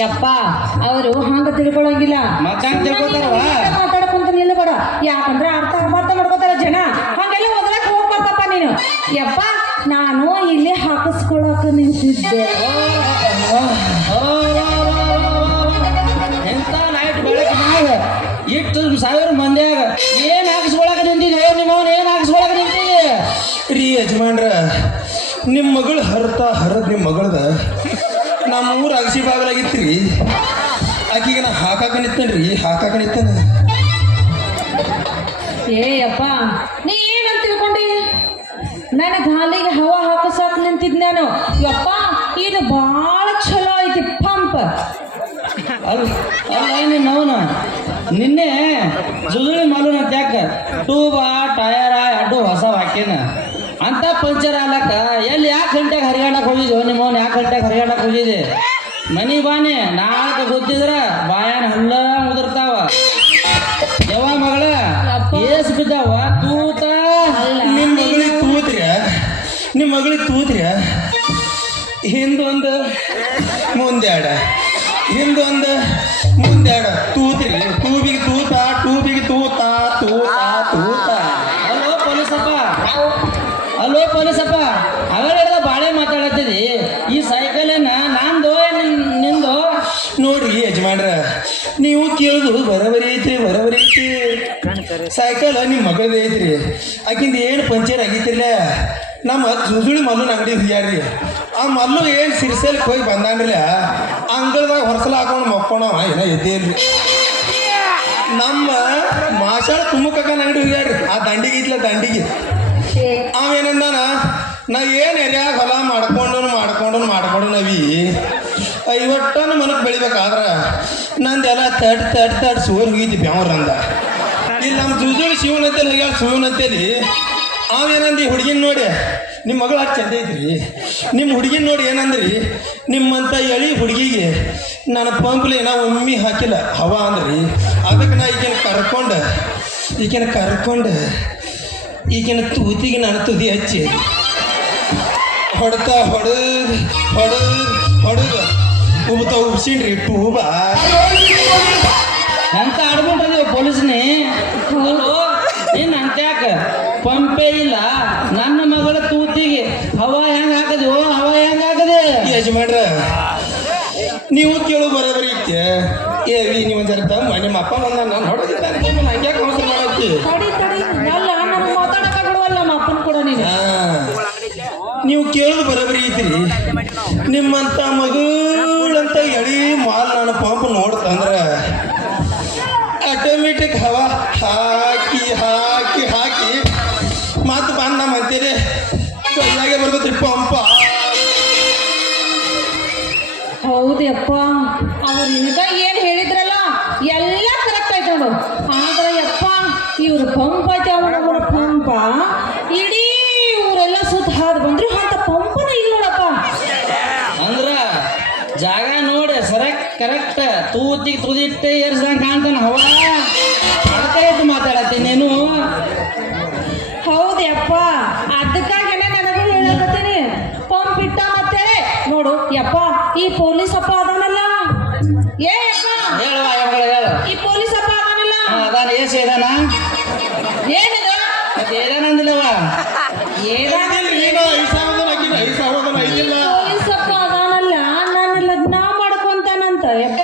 ಯಪ್ಪ ಅವರು ಹಂಗ ತಿಳ್ಕೊಳಂಗಿಲ್ಲ. ಮಾತಾಡ್ಕೊಂತ ನಿಲ್ಲಬೇಡ. ಯಾಕಂದ್ರೆ ಅರ್ಥ ಅರ್ಥ ಮಾಡ್ಕೋತಾರ ಜನ. ಹಂಗೆಲ್ಲ ಓದಲಕ್ ಹೋಗ್ಬಾರ್ದಪ್ಪ ನೀನು. ಯಪ್ಪ ನಾನು ಇಲ್ಲಿ ಹಾಕಿಸ್ಕೊಳಕ ನಿಂತಿದ್ದೆ. ಎಂತ ನೈಟ್ ಬೆಳಕಿನಾಗ ಇಟ್ಟು ಸಾವಿರ ಮಂದ್ಯಾಗ ಏನ್ ಹಾಕಿಸ್ಕೊಳಕ ನಿಂತಿದ್ದೆ? ನಿಮ್ಮವನ್ ಏನ್ ಹಾಕಿಸ್ಕೊಳಕ ನಿಂತಿದ್ದೆ? ರೀ ಯಜಮಾನ್ರ ನಿಮ್ಮ ಮಗಳು ಹರತ ಹರದ್ ನಿಮ್ಮ ಮಗಳದ. ನಮ್ಮ ಊರು ಅಗಸಿ ಬಾಗಲಾಗಿತ್ರಿ ಆಕಿಗೆ ನಾ ಹಾಕಾಕ ನಿತ್ತೇನ್ರಿ ಹಾಕಾಕ ನಿತ್ತೇನ ಏ ಯಪ್ಪ ನೀ ಏನಂತ ತಿಳ್ಕೊಂಡಿ? ನನ್ನ ಗಾಲಿಗೆ ಹವಾ ಹಾಕಸಾಕ ನಿಂತಿದ್ ನಾನು. ಯಪ್ಪ ಇದು ಭಾಳ ಚಲೋ ಐತಿ ಪಂಪ್. ಅಲ್ಲ ನಿನ್ನೆ ಜುಜುಳಿ ಮಾಲೂನ್ ಟ್ಯಾಕ್ ಟೂಬಾ ಟೂಬ ಟಯರ ಅಡ್ಡು ಹೊಸ ಹಾಕ್ಯನ. ಅಂತ ಪಂಚರ್ ಆಗ್ಲಕ್ಕ. ಎಲ್ಲಿ ಯಾಕೆ ಗಂಟೆಗೆ ಹರಿಯಾಡಕ್ ಹೋಗಿದ್ದೆ ನಿಮ್ಮವ್ ಯಾಕೆ ಗಂಟೆಗೆ ಹರಿಯಾಣಕ್ಕೆ ಹೋಗಿದ್ದೆ ಮನಿ ಬಾನೆ ನಾಲ್ಕು ಗೊತ್ತಿದ್ರ ಬಾಯಾನ ಹಲ್ಲ ಮುದುರ್ತಾವ ಯಾವ ಮಗಳ ಏಸ್ ಬಿದ್ದಾವ? ತೂತ. ನಿಮ್ಮ ಮಗಳಿಗೆ ತೂತ್ರಿ ನಿಮ್ಮ ಮಗಳಿಗೆ ತೂತ್ರಿ ಹಿಂದೊಂದು ಮುಂದೆಡ ಹಿಂದೊಂದು ಮುಂದೆಡ ತೂತ್ರಿ. ತೂಬಿಗೆ ತೂತ ಟೂಬಿಗೆ ತೂತ ತೂತ ತೂತ. ಹಲೋ ಪೊಲೀಸಪ್ಪ. ಹಲೋ ಪೊಲೀಸಪ್ಪ, ಅವೆಲ್ಲ ಬಾಳೆ ಮಾತಾಡತ್ತಿದಿ ಈ ಸೈಕಲ್ ಏನ ನಂದು ನಿಂದು? ನೋಡ್ರಿ ಯಜಮಾನ್ರ, ನೀವು ಕೇಳುದು ಬರೋಬರಿ ಐತ್ರಿ, ಬರೋಬರಿ ಐತಿ ಸೈಕಲ್ ನಿಮ್ಮ ಮಗಳದ ಐತ್ರಿ. ಆಕಿಂದ ಏನು ಪಂಚರ್ ಆಗಿತ್ತಿಲ್ಲ ನಮ್ಮ ಜುಜುಳಿ ಮಲ್ಲು ಅಂಗಡಿ ಹುಯ್ಯಾಡ್ರಿ. ಆ ಮಲ್ಲು ಏನು ಸಿರಿಸಲ್ ಹೋಗಿ ಬಂದಾನ್ರಲ್ಲ ಅಂಗಳದಾಗ ಹೊರಸಲ ಹಾಕೊಂಡು ಮಕ್ಕೋಣ ಏನ ಎದ್ದೇ ಇಲ್ರಿ. ನಮ್ಮ ಮಾಷಾಳ ತುಮ್ಮಕಕ್ಕನ ಅಂಗಡಿ ಹುಯ್ಯಾಡ್ರಿ. ಆ ದಂಡಿಗೆ ಇದ್ಲ ದಂಡಿಗೆ. ಅವೇನಂದಾನ? ನಾ ಏನು ಎರ್ಯಾಗ ಹೊಲ ಮಾಡ್ಕೊಂಡು ಮಾಡ್ಕೊಂಡು ಮಾಡ್ಕೊಂಡು ನವಿ. ಐವಟ್ಟನು ಮನಕ್ ಬೆಳಿಬೇಕಾದ್ರೆ ನಂದೆಲ್ಲ ತಡ್ ತಡ್ ತಡ್ ಸುವರ್ ಹೋಗಿದ್ದಿ ಬ್ಯಾವ್ರಂದ ಇಲ್ಲಿ ನಮ್ಮ ಜುಜುಳಿ ಶಿವನಂತೇಳಿ ಹೋಗ್ಯಾಳ ಶಿವನಂತೇಳಿ ಅವೇನಂದಿ ಹುಡುಗಿನ ನೋಡಿ ನಿಮ್ಮ ಮಗಳು ಅಷ್ಟು ಚಂದ ಐತ್ರಿ. ನಿಮ್ಮ ಹುಡುಗಿನ ನೋಡಿ ಏನಂದ್ರಿ ನಿಮ್ಮಂಥ ಎಳಿ ಹುಡುಗಿಗೆ ನನ್ನ ಪಂಪ್ಲಿ ನಾ ಒಮ್ಮೆ ಹಾಕಿಲ್ಲ. ಹವಾ ಅಂದ್ರಿ. ಅದಕ್ಕೆ ನಾ ಈಗಿನ ಕರ್ಕೊಂಡು ಈಗಿನ ಕರ್ಕೊಂಡು ಈಗಿನ ತೂತಿಗೆ ನಾನು ತುದಿ ಹಚ್ಚಿ. ಹೊಡ್ತಾ ಹೊಡೆದ್ ಹೊಡೆದ್ ಹೊಡೆದ್. ಉಬ್ತಾ ಉಬ್ಸಿನ್ರಿ ಟೂಬ ಎಂತ ಆಡ್ಬಿಟ್ಟಿದೀವಿ ಪೊಲೀಸ್ನಿ? ಹಲೋ ಅಂತ ಅಂತ್ಯಾಕ ಪಂಪೇ ಇಲ್ಲ. ನನ್ನ ಮಗಳ ತೂತಿಗೆ ಹವಾ ಹೆಂಗ್ ಓ ಹವಾ ಹೆಂಗ್ ಹಾಕದೆ? ಯಜಮಾನ್ರ, ನೀವು ಕೇಳು ಬರೋಬರಿ ಐತೆ ಏ ವಿ ನೀವು ಜರ ತಮ್ಮ ನಿಮ್ಮ ಅಪ್ಪ ಬಂದ ನಾನು ಹೊಡೆದಿದ್ದಾನೆ. ಯಾಕೆ ಅವಸರ ಮಾಡತ್ತಿ ಕೂಡ ನೀನು. ನೀವು ಕೇಳೋದು ಬರೋಬರಿ ಐತ್ರಿ. ನಿಮ್ಮಂತ ಮಗಳಂತ ಎಳಿ ಮಾಲ್ ನಾನು ಪಂಪ್ ನೋಡ್ತಂದ್ರ ಆಟೋಮೆಟಿಕ್ ಹವಾ ಹಾಕಿ ಹಾಕಿ ಹಾಕಿ ಮಾತು ಬಂದ ನಮ್ಮ ಅಂತೀರಿ ಕೈಯಾಗೆ ಬರ್ತೈತ್ರಿ ಪಂಪ ಹೌದಪ್ಪ ಅವ್ರು ನಿನಗ ಏನ್ ಹೇಳಿದ್ರಲ್ಲ ಎಲ್ಲ ಕರೆಕ್ಟ್ ಆಯ್ತು ನೋಡು ಆದ್ರೆ ಅಪ್ಪ ಇವ್ರ ಪಂಪ್ ಐತೆ ಕರೆಕ್ಟ್ ತೂತಿಗೆ ತುದಿಟ್ಟೆ ಏರ್ಸಂಗ್ ಕಾಣ್ತಾನ ಹವಾ ಅದಕ್ಕೆ ಮಾತಾಡತ್ತಿ ನೀನು. ಹೌದಪ್ಪ ಅದಕ್ಕಾಗೇನೆ ನನಗೂ ಹೇಳಕತ್ತೀನಿ. ಪಂಪ್ ಇಟ್ಟ ಮತ್ತೆ. ನೋಡು ಯಪ್ಪ ಈ ಪೊಲೀಸ್ ಅಪ್ಪ ಅದಾನಲ್ಲ. ಏ ಯಪ್ಪ. ಹೇಳುವ ಹೇಳು. ಈ ಪೊಲೀಸ್ ಅಪ್ಪ ಅದಾನಲ್ಲ. ಅದಾನ. ಏಸ್ ಇದಾನ? ಏನಿದು? ಏನೇನಂದಿಲ್ಲವ ಏನಾದ எப்போ